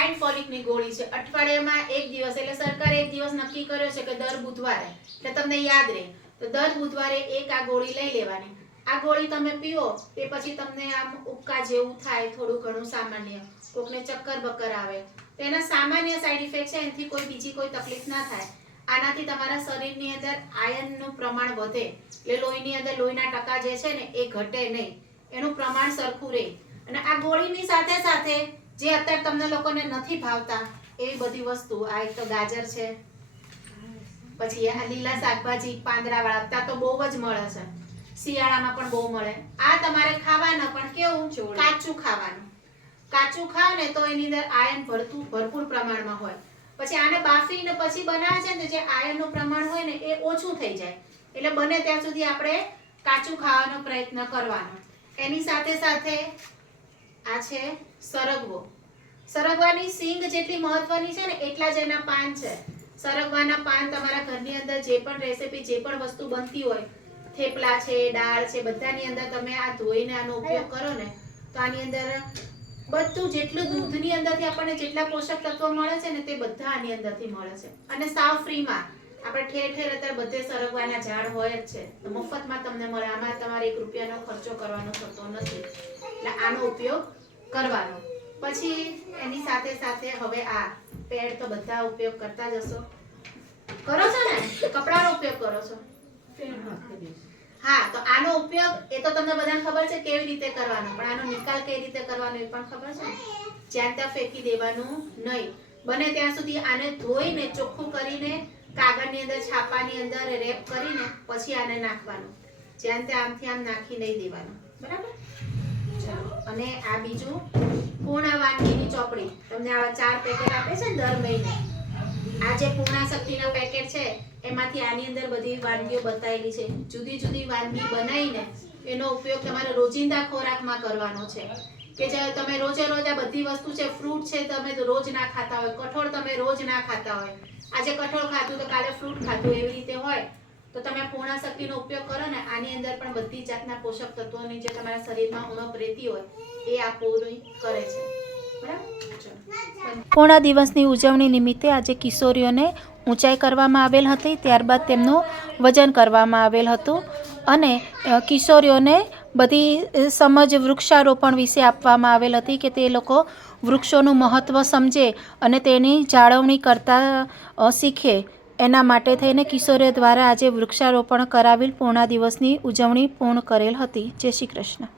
Iron ફોલિકની ગોળી છે. અઠવાડિયામાં એક દિવસ, એટલે સરકારે એક દિવસ નક્કી કર્યો છે કે દર બુધવારે, એટલે તમને યાદ રહે, તો દર બુધવારે એક આ ગોળી લઈ લેવાની. આ ગોળી તમે પીઓ તે પછી તમને આમ ઉબકા જેવું થાય, થોડું ઘણું સામાન્ય. કોકને ચક્કર બક્કર આવે. તો એના સામાન્ય સાઈડ ઇફેક્ટ છે, એનાથી કોઈ બીજી કોઈ તકલીફ ના થાય. આનાથી તમારા શરીરની અંદર આયર્નનું પ્રમાણ વધે. એટલે લોહીની અંદર લોહીના ટકા જે છે ને, એ ઘટે નહીં. એનું પ્રમાણ સરખું રહે. અને આ ગોળીની સાથે સાથે જે અત્યારે તમને લોકોને નથી ભાવતા એવી બધી વસ્તુ. આ એક તો ગાજર છે પછી આ લીલા શાકભાજી પાંદડાવાળા અત્યારે તો બહુ જ મળે છે. શિયાળામાં પણ બહુ મળે. આ તમારે ખાવાના પણ કેવું? કાચું ખાવાનું. કાચું ખાવ ને તો એની અંદર આયન ભરતું ભરપૂર પ્રમાણમાં હોય. પછી આને બાફીને પછી બનાવે છે ને જે આયનનું પ્રમાણ હોય ને એ ઓછું થઈ જાય. એટલે બને ત્યાં સુધી આપણે કાચું ખાવાનો પ્રયત્ન કરવાનો. એની સાથે સાથે આ છે સરગવો. સરગવાની સિંગ જેટલી મહત્વની છે ને એટલા જ એના પાન છે. સરગવાના પાન તમારા ઘરની અંદર જે પણ રેસીપી જે પણ વસ્તુ બનતી હોય થેપલા છે દાળ છે બધાની અંદર તમે આ ધોઈને આનો ઉપયોગ કરો ને તો આની અંદર બધું જેટલું દૂધની અંદરથી આપણને જેટલા પોષક તત્વો મળે છે ને તે બધા આની અંદરથી મળે છે. અને સાવ ફ્રીમાં આપણે ઠેર ઠેર અત્યારે બધે સરગવાના ઝાડ હોય જ છે. તો મફતમાં તમને મળે. આમાં તમારે એક રૂપિયાનો ખર્ચો કરવાનો થતો નથી. એટલે આનો ઉપયોગ કરવાનો. પછી એની સાથે સાથે હવે આ પેડ તો બધા ઉપયોગ કરતા જ હશો. કરો છો ને? કપડાનો ઉપયોગ કરો છો? હા, તો આનો ઉપયોગ એ તો તમને બધાને ખબર છે કેવી રીતે કરવાનો. પણ આનો નિકાલ કઈ રીતે કરવાનો એ પણ ખબર છે જ્યાં ત્યાં ફેંકી દેવાનું નહીં. બને ત્યાં સુધી આને ધોઈને ચોખ્ખું કરીને કાગળની અંદર, છાપાની અંદર રેપ કરીને પછી આને નાખવાનું. જ્યાં ત્યાં આમથી આમ નાખી નહીં દેવાનું. બરાબર? અને આ બીજું પૂર્ણ વાનગીની ચોપડી. તમને આવા ચાર પેકેટ આપે છે દર મહિને. આ જે પૂર્ણા શક્તિના પેકેટ છે, એમાંથી આની અંદર બધી વાનગીઓ બતાવેલી છે. જુદી જુદી વાનગી બનાવીને એનો ઉપયોગ તમારે રોજિંદા ખોરાકમાં કરવાનો છે. કે જે તમે રોજે રોજ આ બધી વસ્તુ છે, ફ્રૂટ છે, તમે રોજ ના ખાતા હોય, કઠોળ તમે રોજ ના ખાતા હોય. આજે કઠોળ ખાધું તો કાલે ફ્રૂટ ખાધું, એવી રીતે હોય, તો તમે પૂર્ણ શક્તિનો ઉપયોગ કરો ને, આની અંદર પણ બધી જાતના પોષક તત્વોની જે તમારા શરીરમાં ઉણપ રહેતી હોય, એ આ પૂરી કરે છે. પૂર્ણ દિવસની ઉજવણી નિમિત્તે આજે કિશોરીઓને ઊંચાઈ કરવામાં આવેલ હતી, ત્યારબાદ તેમનું વજન કરવામાં આવેલ હતું અને કિશોરીઓને બધી સમજ વૃક્ષારોપણ વિશે આપવામાં આવેલ હતી કે તે લોકો વૃક્ષોનું મહત્ત્વ સમજે અને તેની જાળવણી કરતા શીખે. એના માટે થઈને કિશોરીઓ દ્વારા આજે વૃક્ષારોપણ કરાવેલ પૂર્ણા દિવસની ઉજવણી પૂર્ણ કરેલ હતી. જય શ્રી કૃષ્ણ.